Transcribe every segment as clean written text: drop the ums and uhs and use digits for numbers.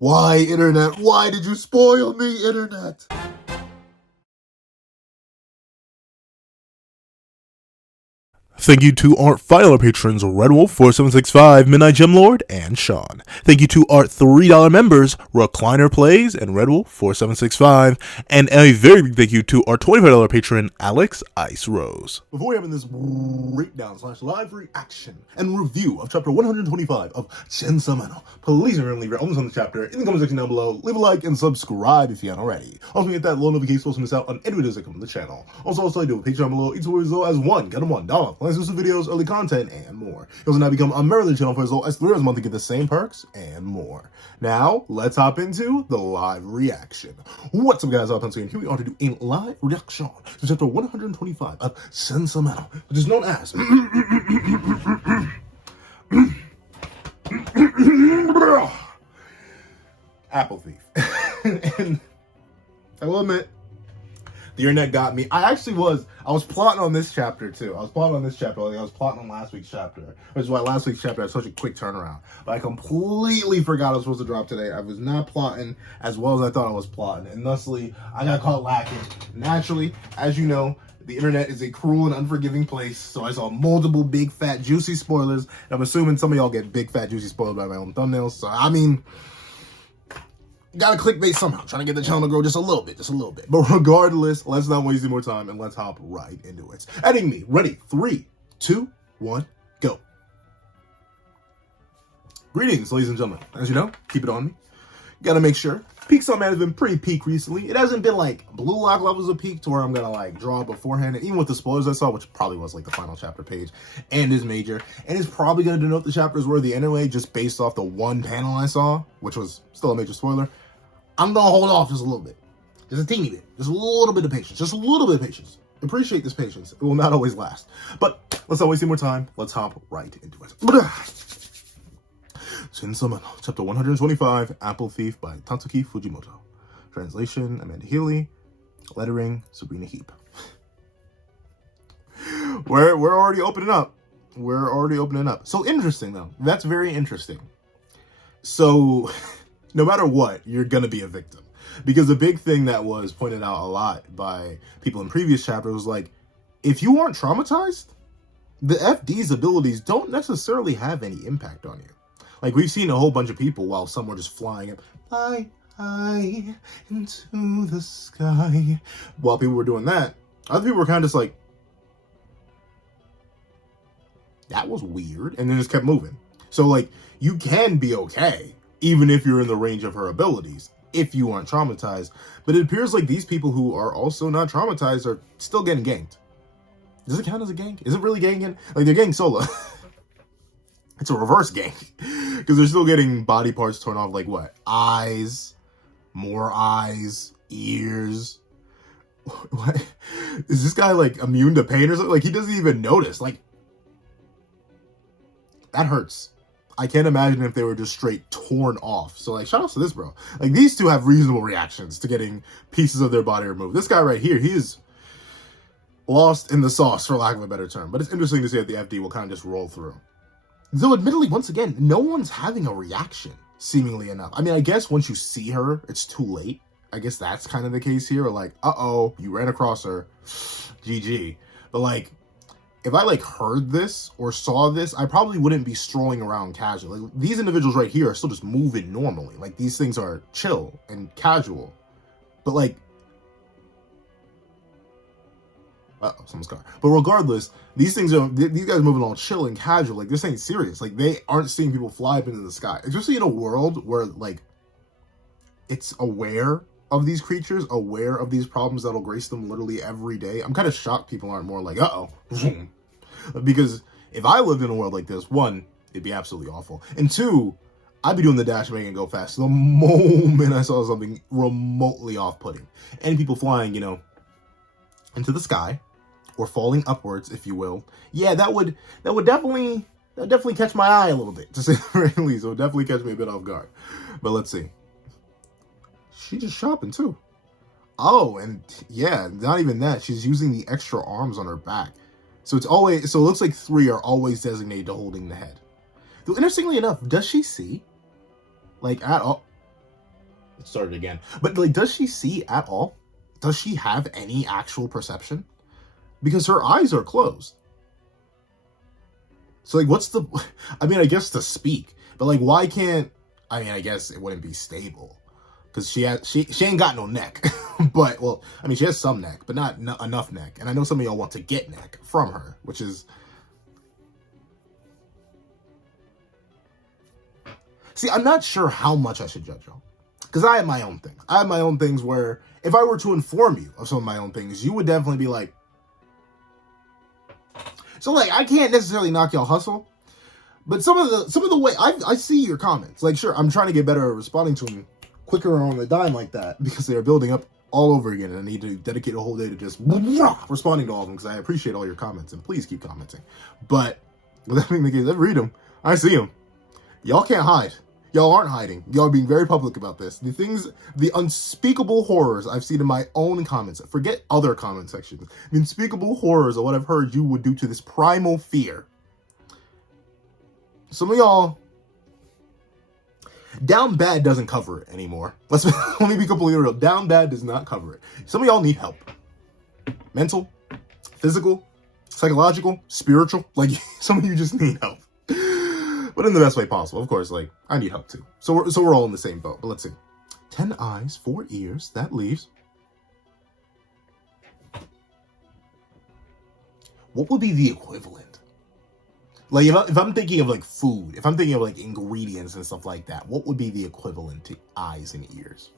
Why, internet? Why did you spoil me, internet? Thank you to our $5 patrons Redwolf4765, Midnight Gemlord, and Sean. Thank you to our $3 members Recliner Plays and Redwolf4765, and a very big thank you to our $25 patron Alex Ice Rose. Before we have this breakdown / live reaction and review of chapter 125 of Chainsaw Man, please remember to leave your own on the chapter in the comment section down below. Leave a like and subscribe if you haven't already. Also, get that little notification so to miss out on any videos that come to the channel. Also, I do a Patreon below, each as low as $1, get them $1. Exclusive videos, early content, and more. You also now become a member of the channel for as low as $3 a month to get the same perks and more. Now, let's hop into the live reaction. What's up, guys? I'm Pencil, and here we are to do a live reaction to chapter 125 of Chainsaw Man, which is known as Apple Thief. And I will admit, the internet got me. I was plotting on this chapter too. I was plotting on last week's chapter, which is why last week's chapter had such a quick turnaround. But I completely forgot I was supposed to drop today. I was not plotting as well as I thought I was plotting, and thusly, I got caught lacking. Naturally, as you know, the internet is a cruel and unforgiving place, so I saw multiple big, fat, juicy spoilers, and I'm assuming some of y'all get big, fat, juicy spoiled by my own thumbnails, so I mean, gotta clickbait somehow, trying to get the channel to grow just a little bit. But regardless, let's not waste any more time and let's hop right into it. Editing me, ready, 3, 2, 1, go. Greetings, ladies and gentlemen. As you know, keep it on me. Gotta make sure. Peaks on Man has been pretty peak recently. It hasn't been like blue lock levels of peak to where I'm gonna like draw beforehand. And even with the spoilers I saw, which probably was like the final chapter page and is major, and it's probably gonna denote the chapter is worthy anyway, just based off the one panel I saw, which was still a major spoiler. I'm gonna hold off just a little bit. Just a teeny bit. Just a little bit of patience. Just a little bit of patience. Appreciate this patience. It will not always last. But let's not waste any more time. Let's hop right into it. Chainsaw Man, chapter 125, Apple Thief by Tatsuki Fujimoto. Translation, Amanda Healy. Lettering, Sabrina Heap. We're already opening up. So interesting, though. That's very interesting. So, no matter what, you're going to be a victim. Because the big thing that was pointed out a lot by people in previous chapters was like, if you aren't traumatized, the FD's abilities don't necessarily have any impact on you. Like, we've seen a whole bunch of people while some were just flying up, fly high into the sky. While people were doing that, other people were kind of just like, that was weird, and then just kept moving. So, like, you can be okay, even if you're in the range of her abilities, if you aren't traumatized. But it appears like these people who are also not traumatized are still getting ganked. Does it count as a gank? Is it really ganking? Like, they're getting solo. It's a reverse gank. Because they're still getting body parts torn off, like what? Eyes, more eyes, ears. What? Is this guy, like, immune to pain or something? Like, he doesn't even notice. Like, that hurts. I can't imagine if they were just straight torn off. So, like, shout out to this bro. Like, these two have reasonable reactions to getting pieces of their body removed. This guy right here, he is lost in the sauce, for lack of a better term. But it's interesting to see that the FD will kind of just roll through. Though, admittedly, once again, no one's having a reaction, seemingly enough. I mean, I guess once you see her, it's too late. I guess that's kind of the case here. Or like, uh-oh, you ran across her. GG. But, like, if I, like, heard this or saw this, I probably wouldn't be strolling around casually. Like, these individuals right here are still just moving normally. Like, these things are chill and casual. But, like, uh-oh, someone's car. But regardless, these guys are moving all chill and casual. Like, this ain't serious. Like, they aren't seeing people fly up into the sky. Especially in a world where, like, it's aware of these creatures, aware of these problems that'll grace them literally every day. I'm kind of shocked people aren't more like, uh-oh. Because if I lived in a world like this, one, it'd be absolutely awful. And two, I'd be doing the dash, make and go fast the moment I saw something remotely off-putting. And people flying, you know, into the sky, or falling upwards, if you will. Yeah, that would definitely catch my eye a little bit, to say the very least. It would definitely catch me a bit off guard. But let's see. She's just shopping too. Oh, and yeah, not even that. She's using the extra arms on her back. So it's always, so it looks like 3 are always designated to holding the head. Though interestingly enough, does she see? Like, at all? It started again. But like, does she see at all? Does she have any actual perception? Because her eyes are closed. So like, what's the? I mean, I guess to speak, but like, why can't? I mean, I guess it wouldn't be stable because she ain't got no neck. But well, I mean, she has some neck, but not enough neck. And I know some of y'all want to get neck from her, which is. See, I'm not sure how much I should judge y'all. Because I have my own things. I have my own things where if I were to inform you of some of my own things, you would definitely be like... So, like, I can't necessarily knock y'all hustle. But some of the way... I see your comments. Like, sure, I'm trying to get better at responding to them quicker on the dime like that. Because they're building up all over again. And I need to dedicate a whole day to just responding to all of them. Because I appreciate all your comments. And please keep commenting. But, with that being the case, I read them. I see them. Y'all can't hide. Y'all aren't hiding. Y'all are being very public about this. The things, the unspeakable horrors I've seen in my own comments. Forget other comment sections. The unspeakable horrors of what I've heard you would do to this primal fear. Some of y'all... Down bad doesn't cover it anymore. Let me be completely real. Down bad does not cover it. Some of y'all need help. Mental, physical, psychological, spiritual. Like, some of you just need help. But in the best way possible. Of course, like, I need help too. So we're all in the same boat. But let's see. 10 eyes, 4 ears. That leaves... What would be the equivalent? Like, if I'm thinking of, like, food, if I'm thinking of, like, ingredients and stuff like that, what would be the equivalent to eyes and ears?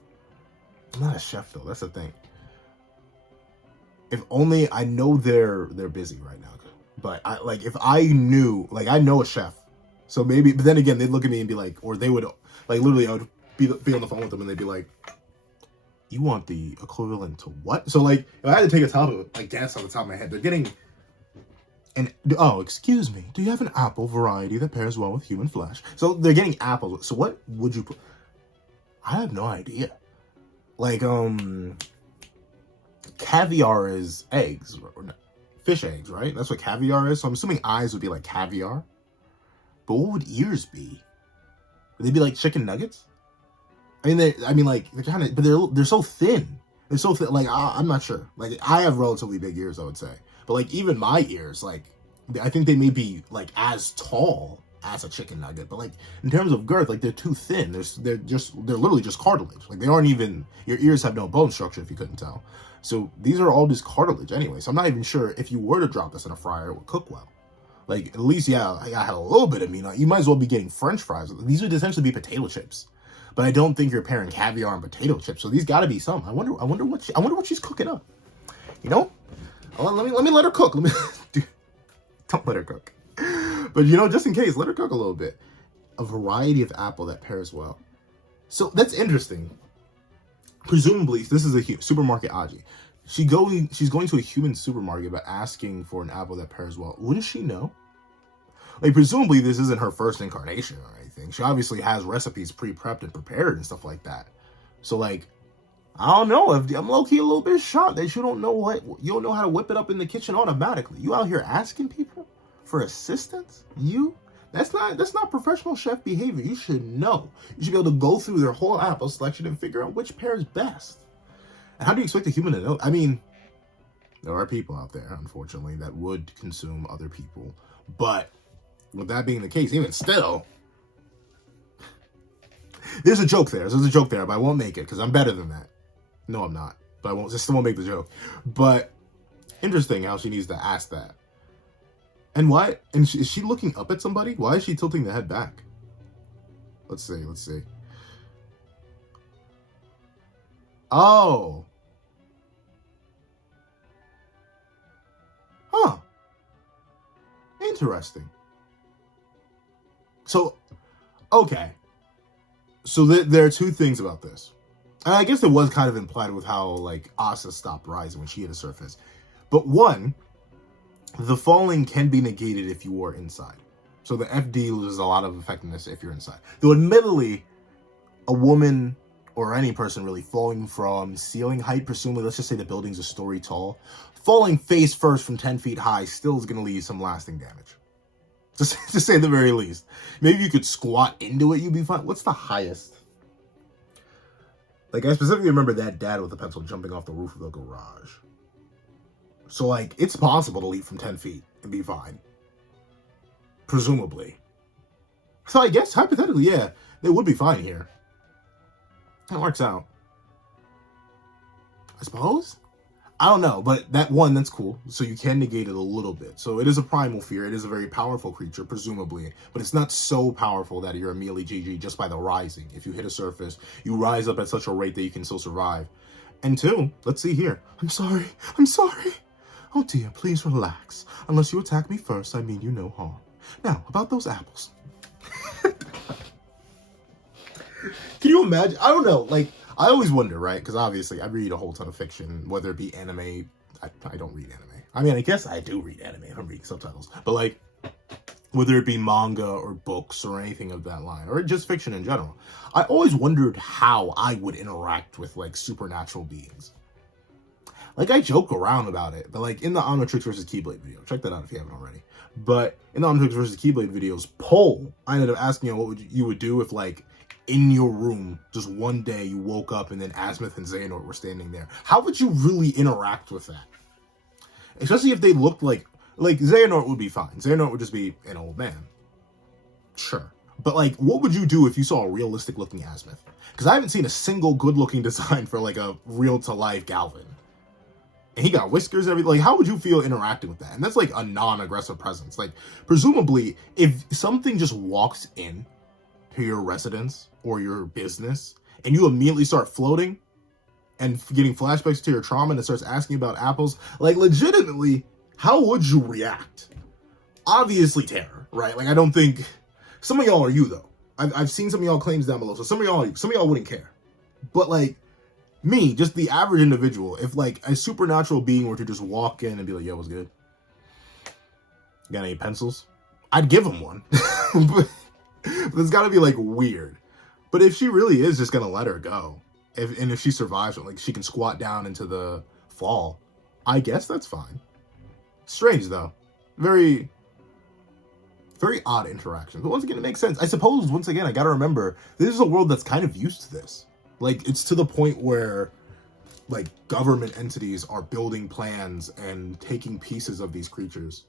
I'm not a chef, though. That's the thing. If only... I know they're busy right now. But, if I knew... Like, I know a chef. So maybe, but then again, they'd look at me and be like, or they would, like, literally, I would be on the phone with them and they'd be like, you want the equivalent to what? So, like, if I had to take a top, like, guess on the top of my head, they're getting, oh, excuse me, do you have an apple variety that pairs well with human flesh? So they're getting apples. So what would you put? I have no idea. Like, caviar is eggs, or fish eggs, right? That's what caviar is. So I'm assuming eyes would be like caviar. But what would ears be? Would they be like chicken nuggets? I mean, they're kind of, but they're so thin. They're so thin. Like, I'm not sure. Like, I have relatively big ears, I would say. But like, even my ears, like, I think they may be like as tall as a chicken nugget. But like, in terms of girth, like, they're too thin. They're literally just cartilage. Like, they aren't even. Your ears have no bone structure, if you couldn't tell. So these are all just cartilage anyway. So I'm not even sure if you were to drop this in a fryer, it would cook well. Like, at least, yeah, I had a little bit of meat. You might as well be getting French fries. These would essentially be potato chips. But I don't think you're pairing caviar and potato chips. So these got to be some. I wonder what she's cooking up. You know? Let me let her cook. Don't let her cook. But, you know, just in case, let her cook a little bit. A variety of apple that pairs well. So that's interesting. Presumably, this is a supermarket Aji. She's going to a human supermarket but asking for an apple that pairs well. Wouldn't she know? Like, presumably this isn't her first incarnation or anything. She obviously has recipes pre-prepped and prepared and stuff like that. So, like, I don't know. I'm low-key a little bit shocked that you don't know how to whip it up in the kitchen automatically. You out here asking people for assistance? That's not professional chef behavior. You should know. You should be able to go through their whole apple selection and figure out which pair is best. And how do you expect a human to know? I mean, there are people out there, unfortunately, that would consume other people. But with that being the case, even still, there's a joke there. There's a joke there, but I won't make it because I'm better than that. No, I'm not. But I still won't make the joke. But interesting how she needs to ask that. And why? And is she looking up at somebody? Why is she tilting the head back? Let's see. Oh. Huh. Interesting. So, okay. So there are two things about this. And I guess it was kind of implied with how, like, Asa stopped rising when she hit the surface. But one, the falling can be negated if you are inside. So the FD loses a lot of effectiveness if you're inside. Though admittedly, a woman or any person really falling from ceiling height, presumably, let's just say the building's a story tall, falling face first from 10 feet high still is going to leave some lasting damage. Just to say the very least. Maybe you could squat into it, you'd be fine. What's the highest? Like, I specifically remember that dad with the pencil jumping off the roof of the garage. So, like, it's possible to leap from 10 feet and be fine. Presumably. So I guess, hypothetically, yeah, they would be fine here. That works out. I suppose? I don't know, but that's cool. So you can negate it a little bit. So it is a primal fear. It is a very powerful creature, presumably. But it's not so powerful that you're immediately GG just by the rising. If you hit a surface, you rise up at such a rate that you can still survive. And two, let's see here. I'm sorry. I'm sorry. Oh dear, please relax. Unless you attack me first, I mean you no harm. Now, about those apples. Can you imagine? I don't know. Like, I always wonder, right? Because obviously I read a whole ton of fiction, whether it be anime. I don't read anime. I mean, I guess I do read anime if I'm reading subtitles. But, like, whether it be manga or books or anything of that line, or just fiction in general, I always wondered how I would interact with, like, supernatural beings. Like, I joke around about it, but, like, in the Omnitrix vs. Keyblade video, check that out if you haven't already. But in the Omnitrix vs. Keyblade videos poll, I ended up asking, what you would do if, like, in your room, just one day you woke up and then Azimuth and Xehanort were standing there. How would you really interact with that? Especially if they looked like Xehanort would be fine. Xehanort would just be an old man. Sure. But, like, what would you do if you saw a realistic looking Azimuth? Because I haven't seen a single good looking design for, like, a real to life Galvin. And he got whiskers and everything. Like, how would you feel interacting with that? And that's, like, a non-aggressive presence. Like, presumably, if something just walks in to your residence or your business and you immediately start floating and getting flashbacks to your trauma and it starts asking about apples, like, legitimately, how would you react? Obviously terror, right? Like, I don't think some of y'all are you though. I've seen some of y'all claims down below, so some of y'all wouldn't care. But, like, me, just the average individual, if, like, a supernatural being were to just walk in and be like, yo, what's good? You got any pencils? I'd give him one. But it's got to be, like, weird. But if she really is just going to let her go, if she survives, like, she can squat down into the fall, I guess that's fine. Strange, though. Very, very odd interaction. But once again, it makes sense. I suppose, once again, I got to remember, this is a world that's kind of used to this. Like, it's to the point where, like, government entities are building plans and taking pieces of these creatures.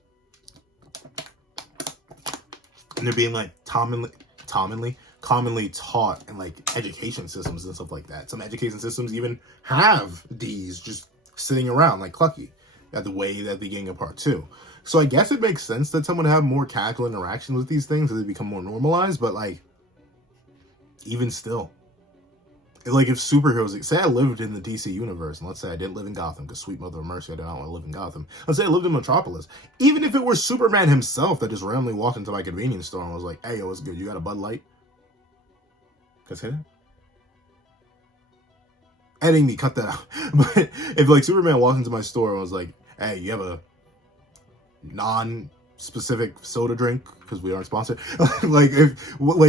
And they're being, like, commonly taught in, like, education systems and stuff like that. Some education systems even have these just sitting around, like Clucky, at the way at the beginning of part 2. So I guess it makes sense that someone would have more casual interactions with these things as they become more normalized, but, like, even still. Like, if superheroes, say I lived in the DC universe, and let's say I didn't live in Gotham, because sweet mother of mercy, I did not want to live in Gotham. Let's say I lived in Metropolis. Even if it were Superman himself that just randomly walked into my convenience store and was like, hey, yo, what's good? You got a Bud Light? Cause hit it? Editing me, cut that out. But if, like, Superman walked into my store and was like, hey, you have a non-specific soda drink, because we aren't sponsored. Like,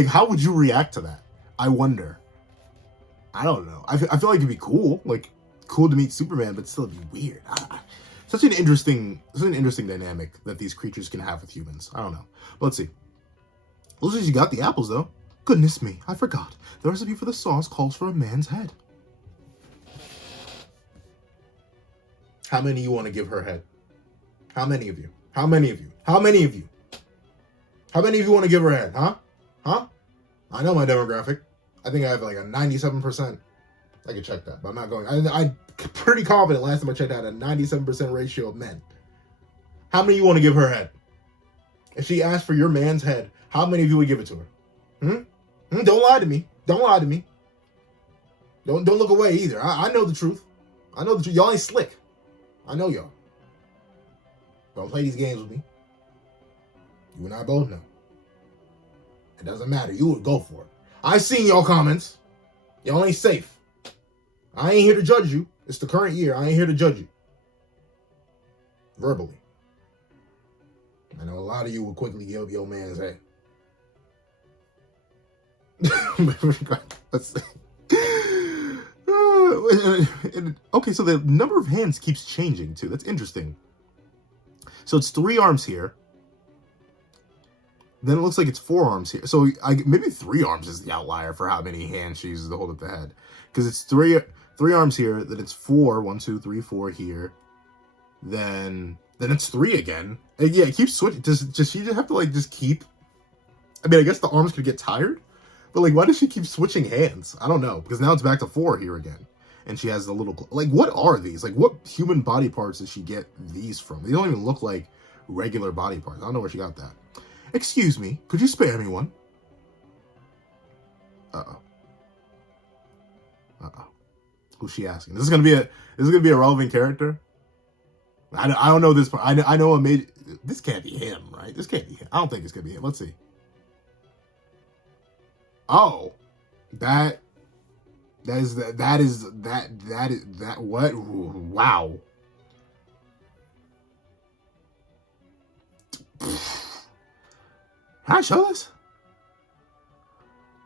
how would you react to that? I wonder. I don't know. I feel like it'd be cool. Like, cool to meet Superman, but still it'd be weird. Such an interesting dynamic that these creatures can have with humans. I don't know. But let's see. Looks like you got the apples, though. Goodness me, I forgot. The recipe for the sauce calls for a man's head. How many you want to give her head? How many of you? How many of you? How many of you? How many of you want to give her head? Huh? Huh? I know my demographic. I think I have like a 97%. I can check that, but I'm not going. I'm pretty confident last time I checked out a 97% ratio of men. How many of you want to give her head? If she asked for your man's head, how many of you would give it to her? Don't lie to me. Don't lie to me. Don't look away either. I know the truth. I know the truth. Y'all ain't slick. I know y'all. Don't play these games with me. You and I both know. It doesn't matter. You would go for it. I seen y'all comments. Y'all ain't safe. I ain't here to judge you. It's the current year. I ain't here to judge you. Verbally. I know a lot of you would quickly give your man's head. Let's see. Okay, so the number of hands keeps changing too. That's interesting. So it's 3 arms here. Then it looks like it's 4 arms here. So maybe 3 arms is the outlier for how many hands she uses to hold up the head. because it's three arms here, then it's 4, 1, 2, 3, 4 here, then it's 3 again, and yeah, it keeps switching. Does she just have to like just keep? I mean, I guess the arms could get tired, but like, why does she keep switching hands? I don't know, because now it's back to 4 here again, and she has the little, like, what are these? Like, what human body parts did she get these from? They don't even look like regular body parts. I don't know where she got that. Excuse me, could you spare me one? Who's she asking? This is gonna be a relevant character. I don't know this part. I know this can't be him, right? This can't be him. I don't think it's gonna be him. Let's see. Oh, that is what? Wow. Can I show this?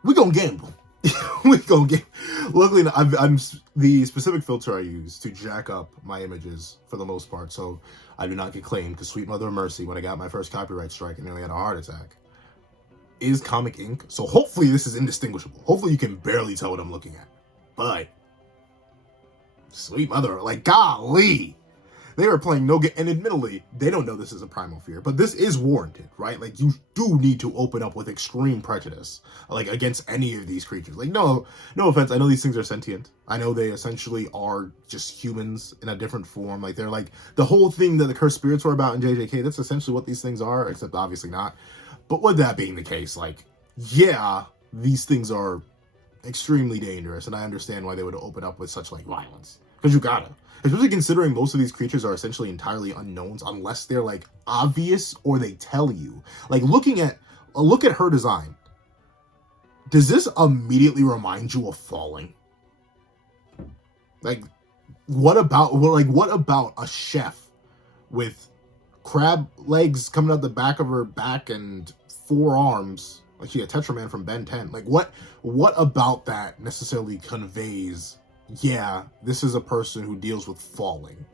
We gonna gamble. We gonna get. Luckily, I'm the specific filter I use to jack up my images for the most part, so I do not get claimed. Because sweet mother of mercy, when I got my first copyright strike and nearly had a heart attack, is Comic Ink. So hopefully this is indistinguishable. Hopefully you can barely tell what I'm looking at. But sweet mother, like golly. They were playing no game, and admittedly, they don't know this is a primal fear, but this is warranted, right? Like, you do need to open up with extreme prejudice, like, against any of these creatures. Like, no offense, I know these things are sentient. I know they essentially are just humans in a different form. Like, they're like, the whole thing that the cursed spirits were about in JJK, that's essentially what these things are, except obviously not. But with that being the case, like, yeah, these things are extremely dangerous, and I understand why they would open up with such, like, violence. Because you gotta. Especially considering most of these creatures are essentially entirely unknowns unless they're, like, obvious or they tell you. Like, look at her design. Does this immediately remind you of Falling? Like, what about a chef with crab legs coming out the back of her back and 4 arms? Like she a Tetraman from Ben 10. Like, what about that necessarily conveys, yeah, this is a person who deals with falling?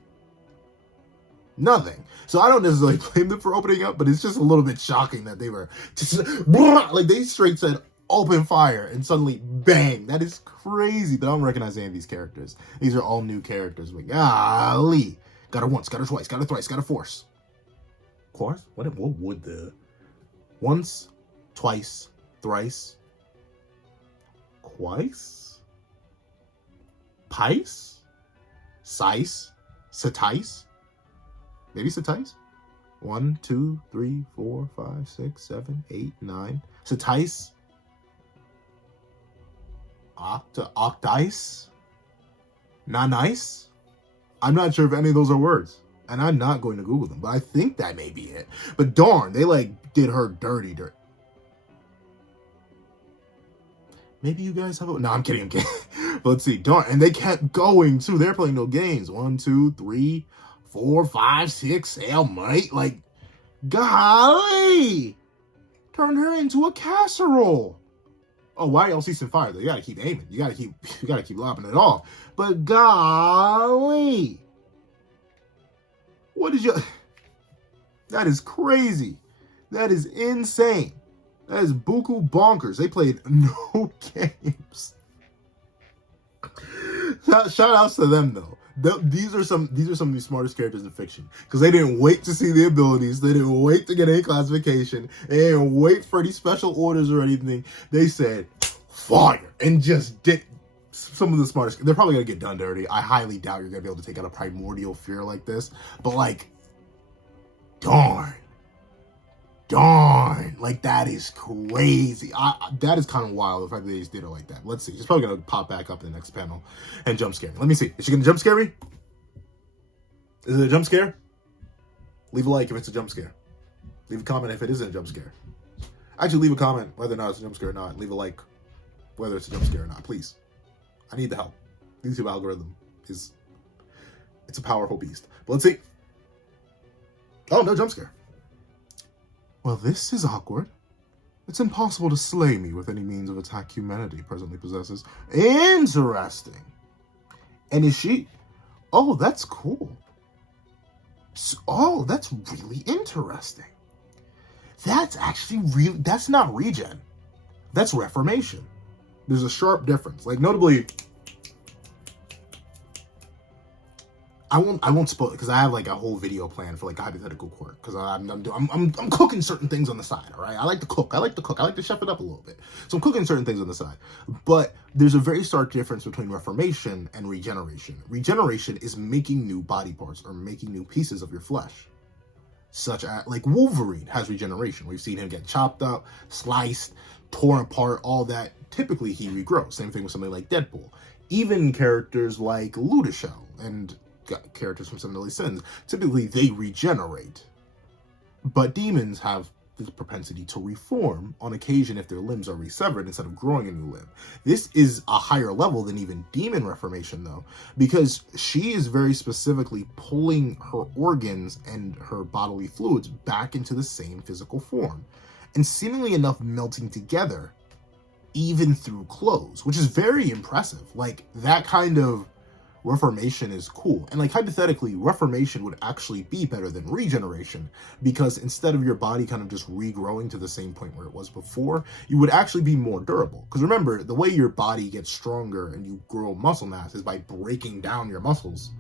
Nothing. So I don't necessarily blame them for opening up, but it's just a little bit shocking that they were just like, they straight said open fire and suddenly bang. That is crazy. But I don't recognize any of these characters. These are all new characters. Like, golly. Got her once, got her twice, got her thrice, got her force. Course? What would the once, twice, thrice, twice? Pice? Sice? Satice? Maybe Satice? 1, 2, 3, 4, 5, 6, 7, 8, 9. Satice? Octice? Nanice? I'm not sure if any of those are words. And I'm not going to Google them, but I think that may be it. But darn, they like did her dirty. Maybe you guys have a... No, I'm kidding. But let's see. Darn. And they kept going, too. They're playing no games. 1, 2, 3, 4, 5, 6. Hell, mate. Like, golly. Turn her into a casserole. Oh, why y'all cease and fire, though? You gotta keep aiming. You gotta keep lopping it off. But golly. What is your... That is crazy. That is insane. That is buku bonkers. They played no games. Shout outs to them though. These are some of the smartest characters in fiction, because they didn't wait to see the abilities. They didn't wait to get any classification. They didn't wait for any special orders or anything. They said fire and just did. Some of the smartest. They're probably gonna get done dirty. I highly doubt you're gonna be able to take out a primordial fear like this. But like, darn, like that is crazy. That is kind of wild, the fact that they just did it like that. Let's see. She's probably gonna pop back up in the next panel and jump scare me. Let me see. Is she gonna jump scare me? Is it a jump scare? Leave a like if it's a jump scare. Leave a comment if it isn't a jump scare. Actually, leave a comment whether or not it's a jump scare or not. Leave a like whether it's a jump scare or not, please. I need the help. The YouTube algorithm it's a powerful beast. But let's see. Oh, no jump scare. Well, this is awkward. It's impossible to slay me with any means of attack humanity presently possesses. Interesting. And is she... Oh, that's cool. Oh, that's really interesting. That's actually really... That's not regen. That's reformation. There's a sharp difference. Like, notably, I won't spoil it because I have like a whole video plan for like a hypothetical quirk because I'm cooking certain things on the side. All right, I like to cook. I like to chef it up a little bit. So I'm cooking certain things on the side. But there's a very stark difference between reformation and regeneration. Regeneration is making new body parts or making new pieces of your flesh, such as like Wolverine has regeneration. We've seen him get chopped up, sliced, torn apart, all that. Typically he regrows. Same thing with somebody like Deadpool. Even characters like Ludashell and characters from Seven Deadly Sins, typically they regenerate. But demons have this propensity to reform on occasion if their limbs are resevered instead of growing a new limb. This is a higher level than even demon reformation though, because she is very specifically pulling her organs and her bodily fluids back into the same physical form, and seemingly enough melting together even through clothes, which is very impressive. Like, that kind of reformation is cool. And like, hypothetically, reformation would actually be better than regeneration, because instead of your body kind of just regrowing to the same point where it was before, you would actually be more durable. Because remember, the way your body gets stronger and you grow muscle mass is by breaking down your muscles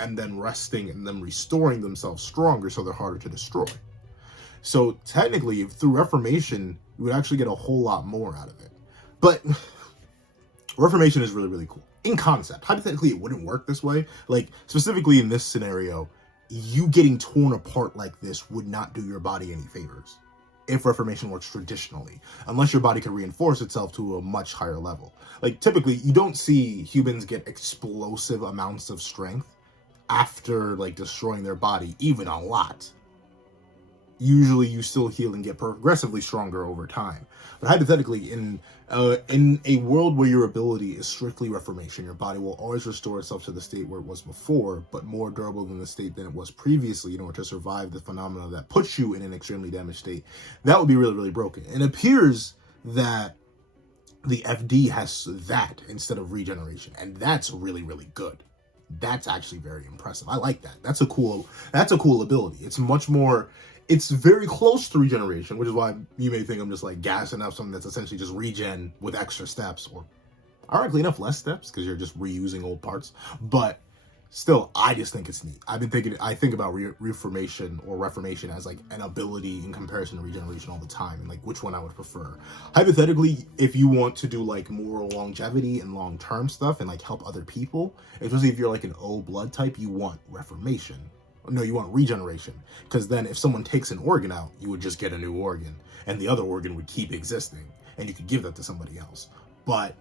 and then resting and then restoring themselves stronger so they're harder to destroy. So technically, through reformation, you would actually get a whole lot more out of it. But reformation is really, really cool. In concept, hypothetically, it wouldn't work this way. Like, specifically in this scenario, you getting torn apart like this would not do your body any favors if reformation works traditionally, unless your body can reinforce itself to a much higher level. Like, typically, you don't see humans get explosive amounts of strength after, like, destroying their body, even a lot. Usually you still heal and get progressively stronger over time. But hypothetically, in a world where your ability is strictly reformation, your body will always restore itself to the state where it was before, but more durable than the state than it was previously in order to survive the phenomena that puts you in an extremely damaged state. That would be really, really broken. It appears that the FD has that instead of regeneration, and that's really, really good. That's actually very impressive. I like that. That's a cool ability. It's much more, it's very close to regeneration, which is why you may think I'm just like gassing up something that's essentially just regen with extra steps, or ironically enough, less steps, because you're just reusing old parts. But still, I just think it's neat. I think about reformation or reformation as like an ability in comparison to regeneration all the time, and like which one I would prefer. Hypothetically, if you want to do like more longevity and long-term stuff and like help other people, especially if you're like an O blood type, you want reformation. No, you want regeneration, because then if someone takes an organ out, you would just get a new organ, and the other organ would keep existing, and you could give that to somebody else. But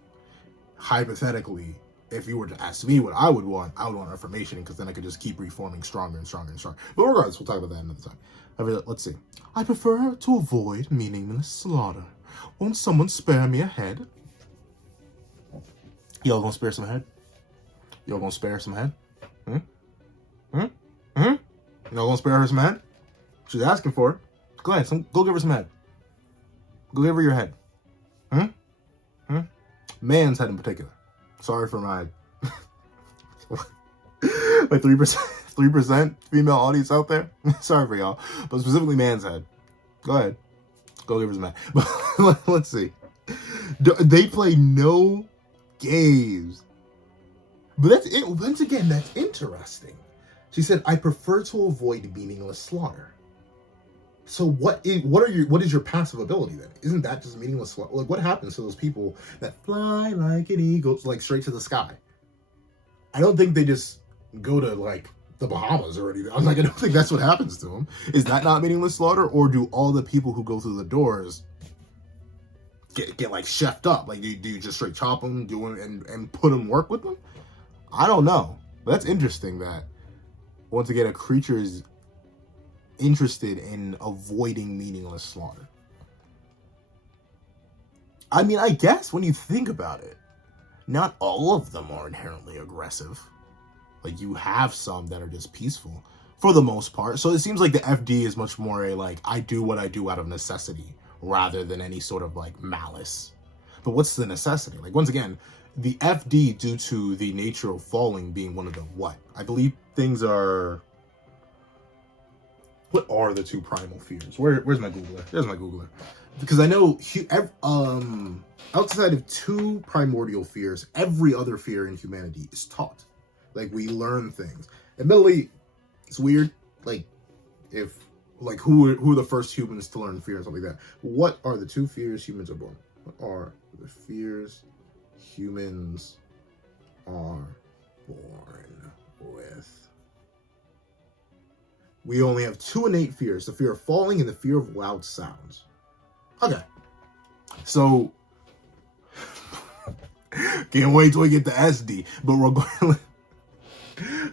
hypothetically, if you were to ask me what I would want reformation, because then I could just keep reforming stronger and stronger and stronger. But regardless, we'll talk about that another time. Let's see. I prefer to avoid meaningless slaughter. Won't someone spare me a head? Y'all gonna spare some head? Y'all gonna spare some head? Y'all gonna spare her some head? She's asking for it. Go ahead, go give her some head. Go give her your head. Man's head in particular. Sorry for my my 3% female audience out there. Sorry for y'all, but specifically man's head. Go ahead, go give her some head. But let's see. They play no games. But that's it. Once again, that's interesting. She said, "I prefer to avoid meaningless slaughter." So what is your passive ability then? Isn't that just meaningless slaughter? Like, what happens to those people that fly like an eagle, like straight to the sky? I don't think they just go to like the Bahamas or anything. I'm like, I don't think that's what happens to them. Is that not meaningless slaughter, or do all the people who go through the doors get like chefed up? Like, do you just straight chop them, and put them work with them? I don't know. But that's interesting that once again a creature is interested in avoiding meaningless slaughter. I mean, I guess when you think about it, not all of them are inherently aggressive. Like, you have some that are just peaceful for the most part. So it seems like the FD is much more a like, I do what I do out of necessity rather than any sort of like malice. But what's the necessity? Like, once again, the FD, due to the nature of falling being one of the what? I believe things are... What are the two primal fears? Where's my Googler? There's my Googler. Because I know outside of two primordial fears, every other fear in humanity is taught. Like, we learn things. Admittedly, it's weird. Like, if like who are the first humans to learn fear and something like that? What are the 2 fears humans are born? What are the fears humans are born with? We only have 2 innate fears: the fear of falling and the fear of loud sounds. Okay, so can't wait till we get to SD.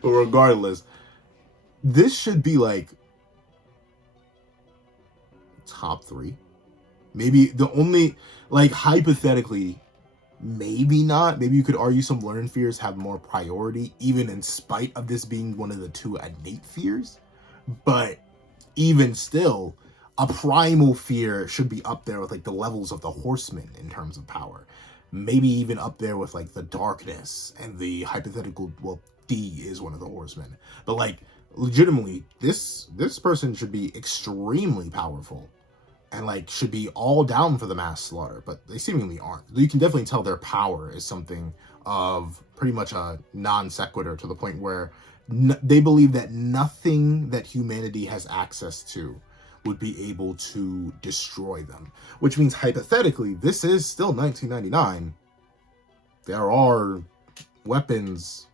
But regardless, this should be like top 3. Maybe the only, like, hypothetically, maybe not. Maybe you could argue some learned fears have more priority, even in spite of this being one of the 2 innate fears. But even still, a primal fear should be up there with like the levels of the horsemen in terms of power. Maybe even up there with like the darkness and the hypothetical, well, D is one of the horsemen. But like, legitimately, this person should be extremely powerful and like should be all down for the mass slaughter, but they seemingly aren't. You can definitely tell their power is something of pretty much a non sequitur, to the point where they believe that nothing that humanity has access to would be able to destroy them. Which means, hypothetically, this is still 1999. There are weapons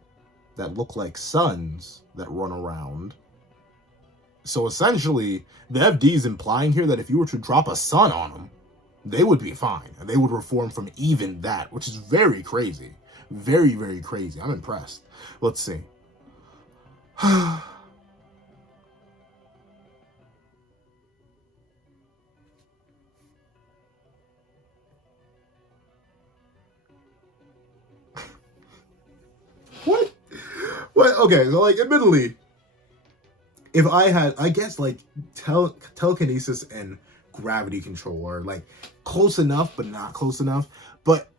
that look like suns that run around. So essentially, the FD is implying here that if you were to drop a sun on them, they would be fine, and they would reform from even that, which is very crazy. Very, very crazy. I'm impressed. Let's see. What? What? Okay, so like, admittedly, if I had, I guess, like, telekinesis and gravity control are like close enough, but not close enough. But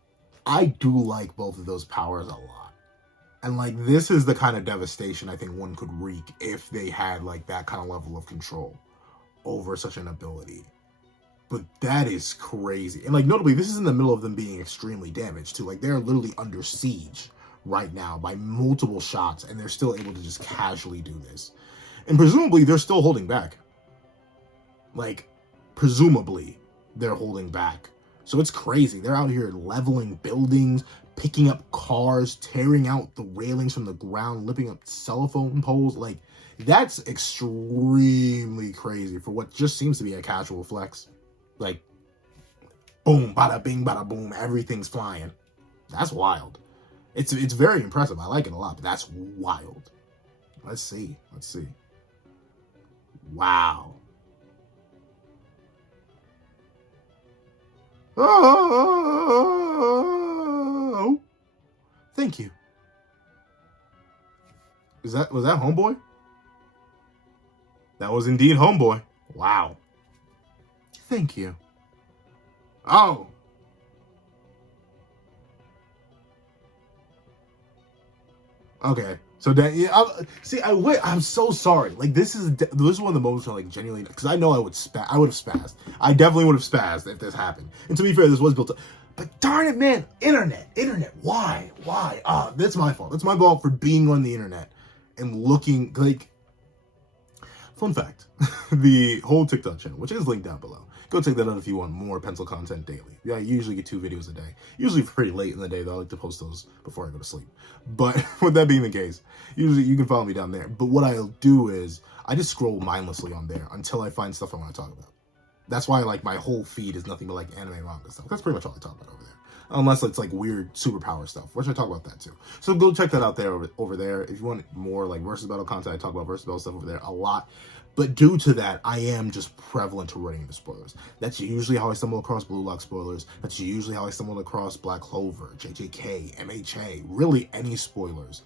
I do like both of those powers a lot. And like, this is the kind of devastation I think one could wreak if they had like that kind of level of control over such an ability. But that is crazy. And like, notably, this is in the middle of them being extremely damaged too. Like, they're literally under siege right now by multiple shots, and they're still able to just casually do this. And presumably they're still holding back. Like, presumably they're holding back. So it's crazy. They're out here leveling buildings, picking up cars, tearing out the railings from the ground, lifting up cell phone poles. Like, that's extremely crazy for what just seems to be a casual flex. Like, boom, bada bing, bada boom, everything's flying. That's wild. It's very impressive. I like it a lot, but that's wild. Let's see. Wow. Oh, thank you. Was that Homeboy? That was indeed Homeboy. Wow. Thank you. Oh. Okay. So that, yeah, I'm so sorry. Like, this is one of the moments where, like, genuinely, because I know I would have spazzed. I definitely would have spazzed if this happened. And to be fair, this was built up. But darn it, man, internet, why? That's my fault. That's my fault for being on the internet and looking like. Fun fact: the whole TikTok channel, which is linked down below. Go check that out if you want more pencil content daily. Yeah, I usually get 2 videos a day. Usually pretty late in the day, though. I like to post those before I go to sleep. But with that being the case, usually you can follow me down there. But what I'll do is I just scroll mindlessly on there until I find stuff I want to talk about. That's why, like, my whole feed is nothing but like anime, manga stuff. That's pretty much all I talk about over there. Unless it's like weird superpower stuff, which I talk about that too. So go check that out there over there. If you want more like versus battle content, I talk about versus battle stuff over there a lot. But due to that, I am just prevalent to running into spoilers. That's usually how I stumble across Blue Lock spoilers. That's usually how I stumble across Black Clover, JJK, MHA, really any spoilers.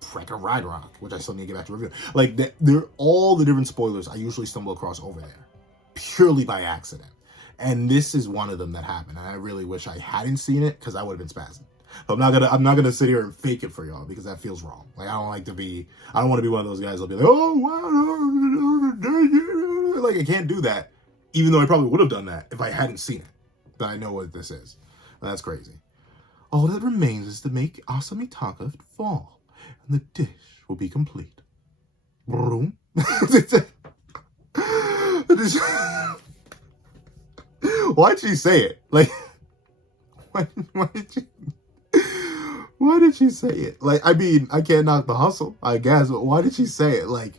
Freaking Ride Rock, which I still need to get back to review. Like, they're all the different spoilers I usually stumble across over there, purely by accident. And this is one of them that happened. And I really wish I hadn't seen it, because I would have been spazzing. But I'm not gonna sit here and fake it for y'all, because that feels wrong. Like, I don't want to be one of those guys that'll be like, oh wow, like, I can't do that. Even though I probably would have done that if I hadn't seen it. But I know what this is. That's crazy. All that remains is to make Asamitaka fall, and the dish will be complete. Broom. Why'd she say it? Like, why did she? Why did she say it? Like, I mean, I can't knock the hustle, I guess, but why did she say it? Like,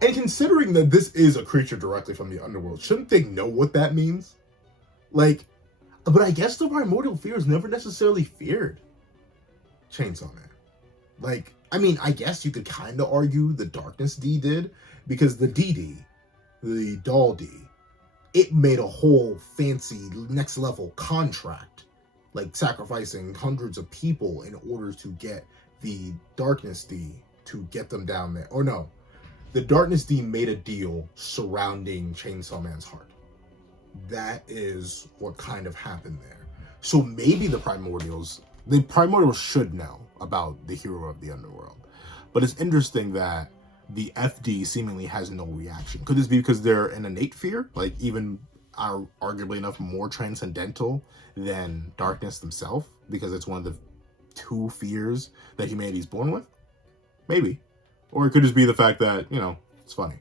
and considering that this is a creature directly from the underworld, shouldn't they know what that means? Like, but I guess the primordial fears never necessarily feared Chainsaw Man. Like, I mean, I guess you could kind of argue the Darkness D did, because the DD, the Doll D, it made a whole fancy next level contract, like sacrificing hundreds of people in order to get the Darkness D to get them down there. Or no, the Darkness D made a deal surrounding Chainsaw Man's heart. That is what kind of happened there. So maybe the Primordials should know about the hero of the underworld. But it's interesting that the FD seemingly has no reaction. Could this be because they're an innate fear? Like, even arguably enough more transcendental than darkness themselves? Because it's one of the two fears that humanity's born with? Maybe. Or it could just be the fact that, you know, it's funny.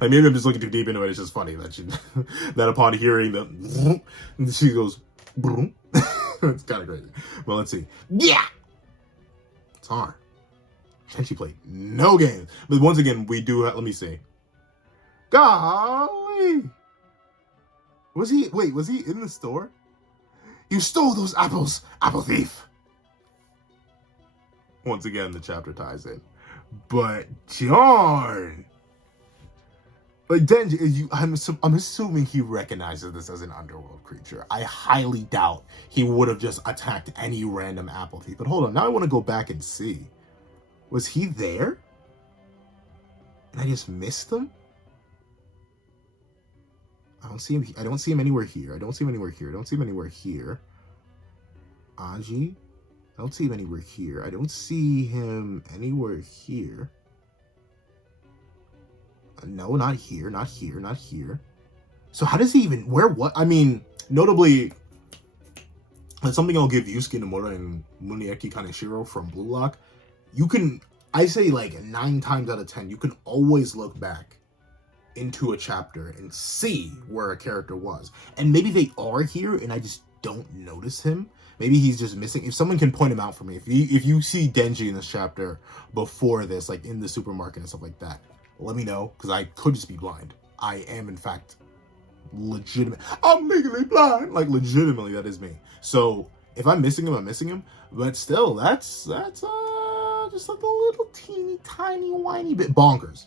Like, maybe I'm just looking too deep into it. It's just funny that she, that upon hearing the, she goes, boom. It's kind of crazy. Well, let's see. Yeah! It's hard. And she played no games. But once again, we do have, let me see. Golly! Was he in the store? You stole those apples, apple thief! Once again, the chapter ties in. But, darn! Like, Denji, I'm assuming he recognizes this as an underworld creature. I highly doubt he would have just attacked any random apple thief. But hold on, now I want to go back and see. Was he there? And I just missed him? I don't see him. I don't see him anywhere here. I don't see him anywhere here. I don't see him anywhere here. Aji? I don't see him anywhere here. I don't see him anywhere here. No, not here, not here, not here. So how does he even, what? I mean, notably, that's something I'll give Yusuke Nomura and Munieki Kaneshiro from Blue Lock. You can, I say like 9 times out of 10, you can always look back into a chapter and see where a character was. And maybe they are here and I just don't notice him. Maybe he's just missing. If someone can point him out for me, if you see Denji in this chapter before this, like in the supermarket and stuff like that, let me know, because I could just be blind. I am, in fact, legitimate. I'm legally blind. Like, legitimately, that is me. So, if I'm missing him, I'm missing him. But still, that's just like a little teeny, tiny, whiny bit bonkers.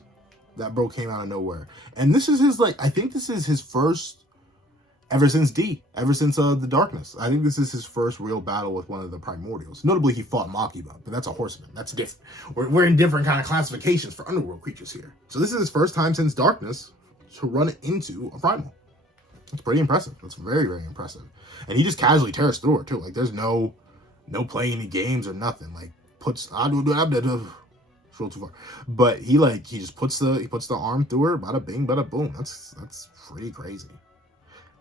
That bro came out of nowhere. And this is his, like, I think this is his first, ever since the Darkness. I think this is his first real battle with one of the Primordials. Notably, he fought Makiba, but that's a horseman. That's different. We're in different kind of classifications for underworld creatures here. So this is his first time since Darkness to run into a Primal. That's pretty impressive. That's very, very impressive. And he just casually tears through it, too. Like, there's no playing any games or nothing. Like, scroll too far. But he just puts the arm through her, bada bing, bada boom. That's pretty crazy.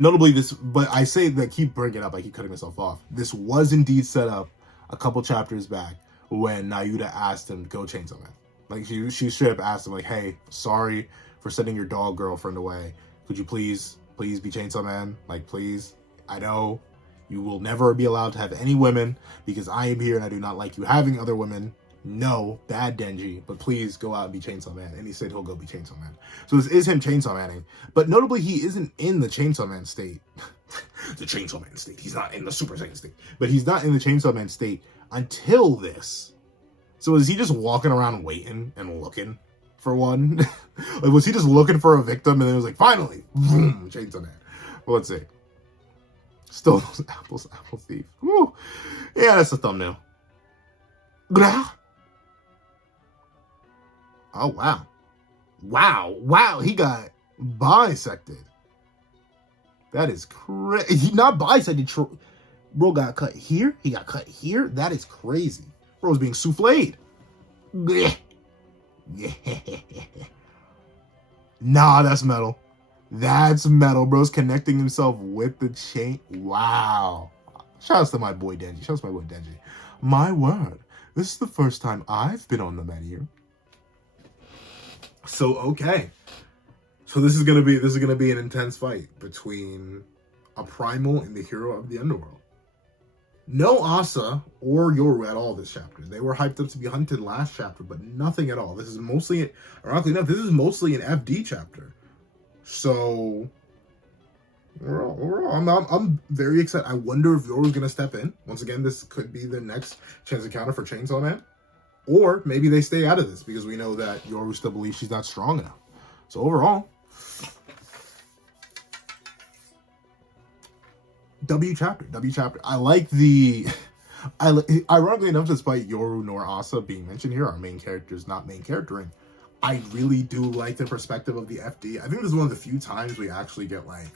Notably, but I say that, keep bringing it up, I keep cutting myself off. This was indeed set up a couple chapters back when Nayuta asked him to go Chainsaw Man. Like, she straight up asked him, like, hey, sorry for sending your dog girlfriend away. Could you please be Chainsaw Man? Like, please. I know you will never be allowed to have any women because I am here and I do not like you having other women. No, bad Denji, but please go out and be Chainsaw Man. And he said he'll go be Chainsaw Man. So this is him Chainsaw Manning. But notably, he isn't in the Chainsaw Man state. The Chainsaw Man state. He's not in the Super Saiyan state. But he's not in the Chainsaw Man state until this. So is he just walking around waiting and looking for one? Like, was he just looking for a victim and then it was like, finally, boom, Chainsaw Man. Well, let's see. Stole those apples, apple thief. Woo. Yeah, that's the thumbnail. Grah. Oh, wow. Wow, he got bisected. That is crazy. He not bisected. Bro got cut here. He got cut here. That is crazy. Bro's being souffled. Yeah. Nah, that's metal. That's metal. Bro's connecting himself with the chain. Wow. Shouts to my boy Denji. My word. This is the first time I've been on the menu. So okay. So this is gonna be an intense fight between a Primal and the hero of the Underworld. No Asa or Yoru at all this chapter. They were hyped up to be hunted last chapter, but nothing at all. This is mostly, ironically enough, this is mostly an FD chapter. So overall, I'm very excited. I wonder if Yoru's gonna step in. Once again, this could be the next chance encounter for Chainsaw Man. Or maybe they stay out of this because we know that Yoru still believes she's not strong enough. So overall, W chapter. I like the. Ironically enough, despite Yoru nor Asa being mentioned here, our main characters not main charactering, I really do like the perspective of the FD. I think this is one of the few times we actually get like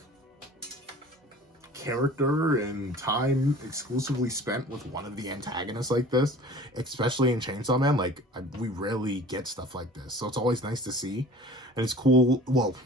character and time exclusively spent with one of the antagonists like this, especially in Chainsaw Man. Like we rarely get stuff like this, so it's always nice to see, and it's cool. Well,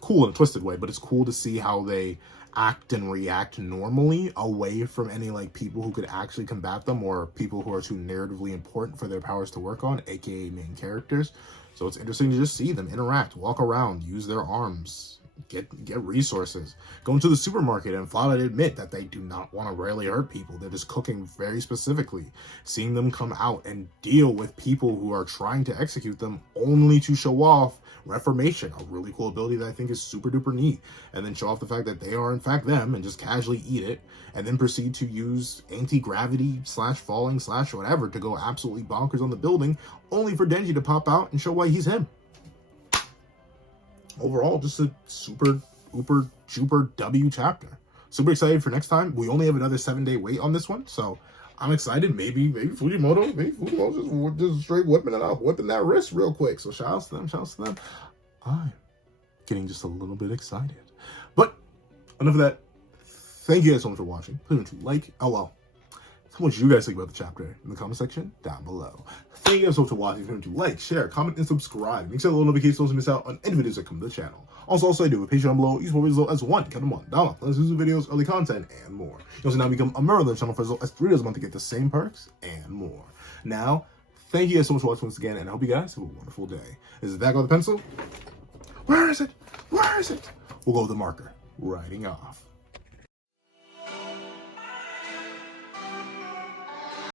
cool in a twisted way, but it's cool to see how they act and react normally away from any like people who could actually combat them or people who are too narratively important for their powers to work on, aka main characters. So it's interesting to just see them interact, walk around, use their arms, get resources, go into the supermarket and flat out admit that they do not want to really hurt people. They're just cooking very specifically. Seeing them come out and deal with people who are trying to execute them only to show off Reformation, a really cool ability that I think is super duper neat, and then show off the fact that they are in fact them and just casually eat it, and then proceed to use anti-gravity / falling / whatever to go absolutely bonkers on the building, only for Denji to pop out and show why he's him. Overall, just a super W chapter. Super excited for next time. We only have another 7-day wait on this one, so I'm excited. Maybe Fujimoto just straight whipping that wrist real quick. So shout out to them. I'm getting just a little bit excited. But enough of that. Thank you guys so much for watching. Please don't like. Oh well. Tell me what you guys think about the chapter in the comment section down below. Thank you guys so much for watching. Remember to like, share, comment, and subscribe. Make sure the little notifications don't miss out on any videos that come to the channel. Also I do a Patreon down below. Use more videos as low as $1. Count them on. Download, exclusive videos, early content, and more. You also now become a member of the channel for as low as $3 a month to get the same perks and more. Now, thank you guys so much for watching once again, and I hope you guys have a wonderful day. Is it that guy with the pencil? Where is it? We'll go with the marker. Writing off.